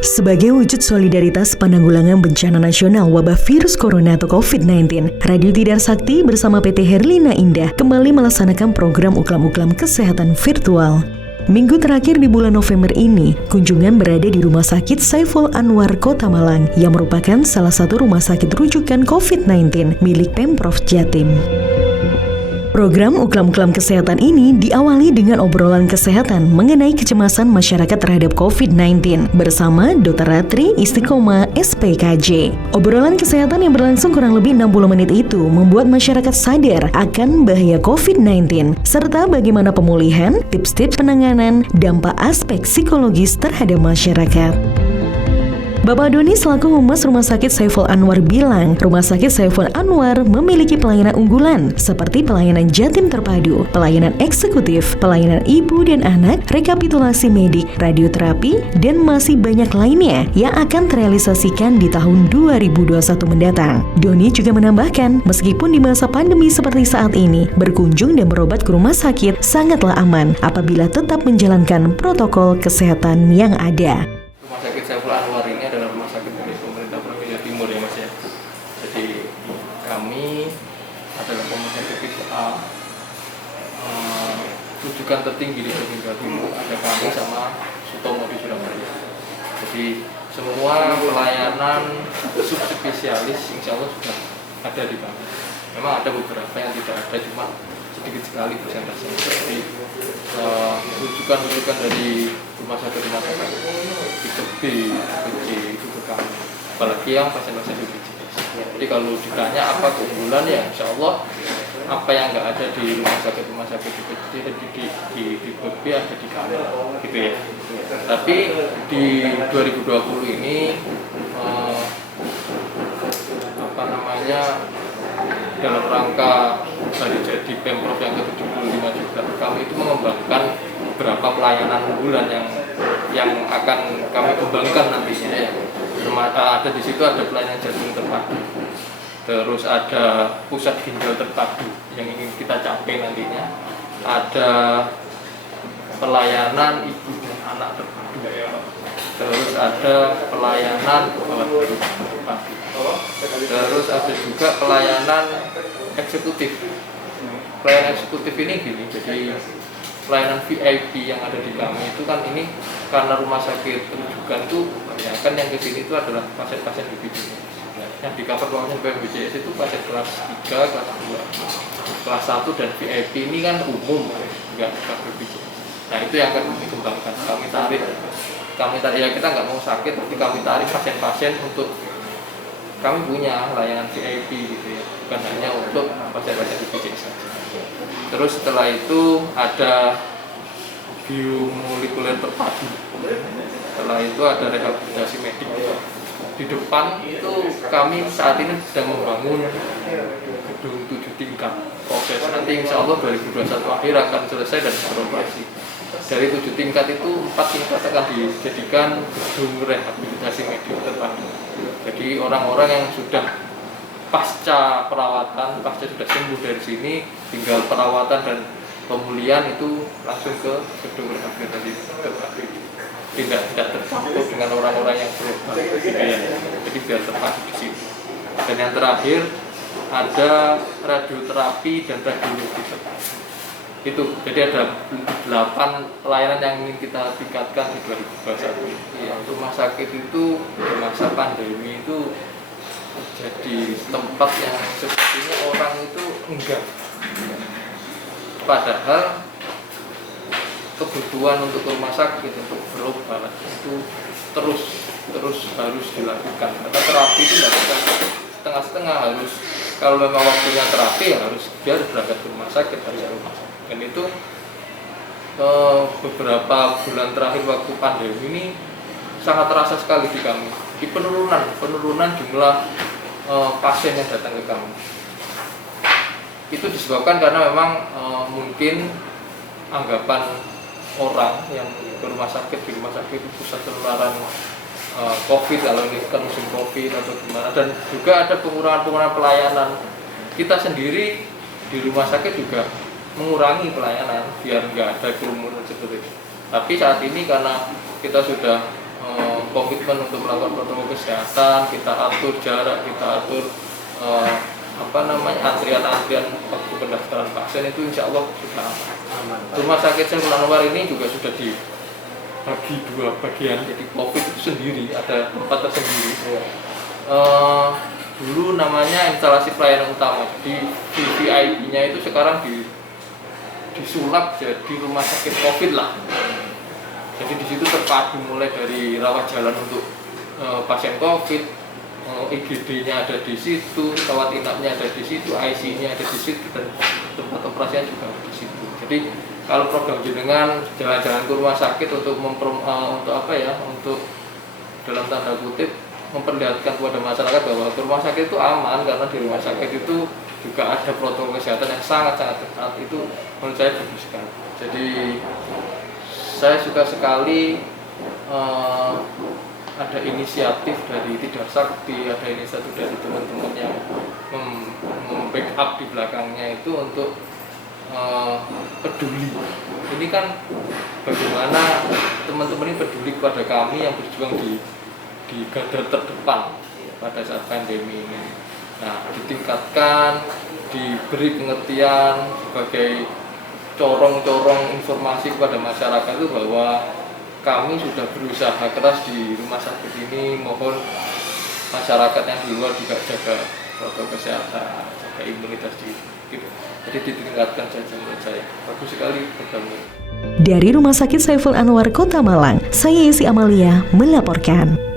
Sebagai wujud solidaritas penanggulangan bencana nasional wabah virus corona atau COVID-19, Radio Tidar Sakti bersama PT Herlina Indah kembali melaksanakan program uklam-uklam kesehatan virtual. Minggu terakhir di bulan November ini, kunjungan berada di Rumah Sakit Saiful Anwar Kota Malang yang merupakan salah satu rumah sakit rujukan COVID-19 milik Pemprov Jatim. Program uklam-uklam kesehatan ini diawali dengan obrolan kesehatan mengenai kecemasan masyarakat terhadap COVID-19 bersama Dr. Ratri Istiqomah SPKJ. Obrolan kesehatan yang berlangsung kurang lebih 60 menit itu membuat masyarakat sadar akan bahaya COVID-19 serta bagaimana pemulihan, tips-tips penanganan, dampak aspek psikologis terhadap masyarakat. Bapak Doni selaku Humas Rumah Sakit Saiful Anwar bilang, Rumah Sakit Saiful Anwar memiliki pelayanan unggulan seperti pelayanan Jatim Terpadu, pelayanan eksekutif, pelayanan ibu dan anak, rekapitulasi medik, radioterapi, dan masih banyak lainnya yang akan terrealisasikan di tahun 2021 mendatang. Doni juga menambahkan, meskipun di masa pandemi seperti saat ini, berkunjung dan berobat ke rumah sakit sangatlah aman apabila tetap menjalankan protokol kesehatan yang ada. Rumah Sakit Saiful Anwar ini adalah rumah sakit milik pemerintah Provinsi Jawa Timur ya Mas ya. Jadi kami adalah rumah sakit tipe A, rujukan tertinggi di Provinsi Jawa Timur. Ada kami sama Sutomo di Surabaya. Jadi semua pelayanan subspesialis insya Allah sudah ada di kami. Memang ada beberapa yang tidak ada, cuma sedikit sekali persentase. Jadi rujukan dari rumah sakit tipe B, C itu ke kami, apalagi yang pasien-pasien BPJS. Jadi kalau ditanya apa keunggulan ya insya Allah apa yang nggak ada di rumah sakit di B ada di kami gitu ya. Tapi di 2020 ini dalam rangka hari jadi Pemprov yang ke-75 juga kami itu mengembangkan beberapa pelayanan unggulan yang akan kami kembangkan nantinya ya. Ada di situ ada pelayanan jantung terpadu, terus ada pusat ginjal terpadu yang ingin kita capai nantinya, ada pelayanan ibu dan anak terpadu, terus ada pelayanan terpadu, terus ada juga pelayanan eksekutif. Pelayanan eksekutif ini gini, jadi pelayanan VIP yang ada di kami itu kan ini karena rumah sakit rujukan itu kebanyakan yang kesini itu adalah pasien-pasien BPJS. Yang di cover bawahnya BPJS itu pasien kelas 3, kelas 2, kelas 1 dan VIP ini kan umum, enggak BPJS. Nah itu yang akan kami kembangkan. Kami tarik ya, kita nggak mau sakit, tapi kami tarik pasien-pasien untuk kami punya layanan VIP gitu ya, bukan hanya untuk pasien-pasien BPJS saja. Terus setelah itu ada biomolekuler terpadu. Setelah itu ada rehabilitasi medik. Di depan itu kami saat ini sedang membangun gedung 7 tingkat. Proses nanti insya Allah 2021 akhir akan selesai dan beroperasi. Dari 7 tingkat itu 4 tingkat akan dijadikan gedung rehabilitasi medik terpadu. Jadi orang-orang yang sudah pasca perawatan, pasca sudah sembuh dari sini, tinggal perawatan dan pemulihan itu langsung ke gedung rehabilitasi terpadu. Tidak tercampur dengan orang-orang yang berobat, jadi biar terpadu di sini. Dan yang terakhir ada radioterapi dan radiologi terpadu. Itu jadi ada 8 pelayanan yang ingin kita tingkatkan di 2021. Ya, rumah sakit itu di masa pandemi itu jadi tempat yang sepertinya orang itu enggak. Padahal kebutuhan untuk rumah sakit untuk berobat itu terus harus dilakukan. Karena terapi itu nggak bisa setengah-setengah, harus kalau memang waktunya terapi ya harus dia berangkat ke rumah sakit, harus ke rumah sakit. Dan itu beberapa bulan terakhir waktu pandemi ini sangat terasa sekali di kami. Di penurunan jumlah pasien yang datang ke kami. Itu disebabkan karena memang mungkin anggapan orang yang ke rumah sakit, di rumah sakit itu pusat penularan COVID, kalau ini kan musim COVID atau gimana, dan juga ada pengurangan pelayanan. Kita sendiri di rumah sakit juga mengurangi pelayanan biar nggak ada kerumunan seperti itu. Tapi saat ini karena kita sudah berkomitmen untuk melakukan protokol kesehatan, kita atur jarak, kita atur antrian-antrian waktu pendaftaran vaksin itu insya Allah sudah aman. Rumah sakit Saiful Anwar ini juga sudah dibagi dua bagian, jadi COVID itu sendiri, ada tempat tersendiri. Dulu namanya instalasi pelayanan utama, jadi VVIP-nya itu sekarang disulap jadi rumah sakit COVID lah. Jadi di situ terpadu mulai dari rawat jalan untuk pasien COVID, IGD-nya ada di situ, rawat inapnya ada di situ, IC-nya ada di situ, dan tempat operasinya juga ada di situ. Jadi kalau program jenengan jalan-jalan ke rumah sakit untuk untuk dalam tanda kutip memperlihatkan kepada masyarakat bahwa ke rumah sakit itu aman, karena di rumah sakit itu juga ada protokol kesehatan yang sangat-sangat ketat, itu menurut saya bagus sekali. Jadi saya suka sekali ada inisiatif dari Tidar Sakti, ada inisiatif dari teman-teman yang membackup di belakangnya itu untuk peduli. Ini kan bagaimana teman-teman ini peduli kepada kami yang berjuang di garda terdepan pada saat pandemi ini. Nah, ditingkatkan, diberi pengertian sebagai corong-corong informasi kepada masyarakat itu bahwa kami sudah berusaha keras di rumah sakit ini, mohon masyarakat yang di luar juga jaga protokol kesehatan, jaga imunitas diri. Gitu. Jadi ditingkatkan saja menurut saya. Bagus sekali program ini. Dari Rumah Sakit Saiful Anwar Kota Malang, saya Yesi Amalia melaporkan.